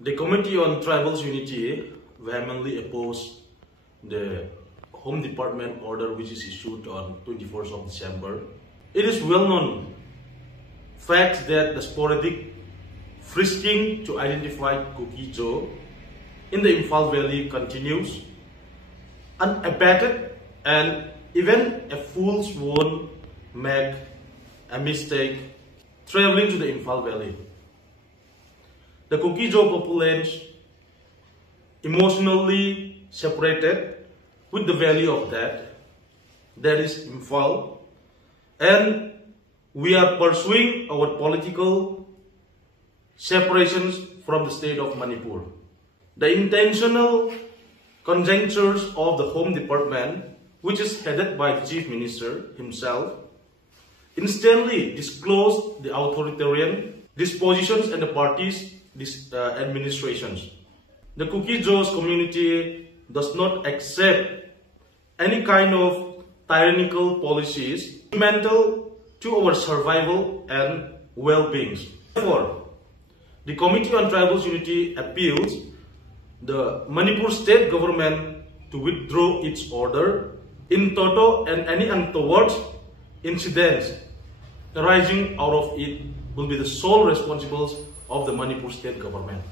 The Committee on Tribals Unity vehemently opposed the Home Department order which is issued on 24th of December. It is well known fact that the sporadic frisking to identify COTU in the Imphal Valley continues unabated, and even a fool won't make a mistake traveling to the Imphal Valley. The COTU populace emotionally separated with the valley of that is Imphal, and we are pursuing our political separations from the state of Manipur. The intentional conjunctures of the Home Department, which is headed by the Chief Minister himself, instantly disclosed the authoritarian dispositions and the party's administrations. The COTU's community does not accept any kind of tyrannical policies detrimental to our survival and well-being. Therefore, the Committee on Tribals Unity appeals the Manipur state government to withdraw its order in toto, and any untoward incidents arising out of it will be the sole responsibles of the Manipur state government.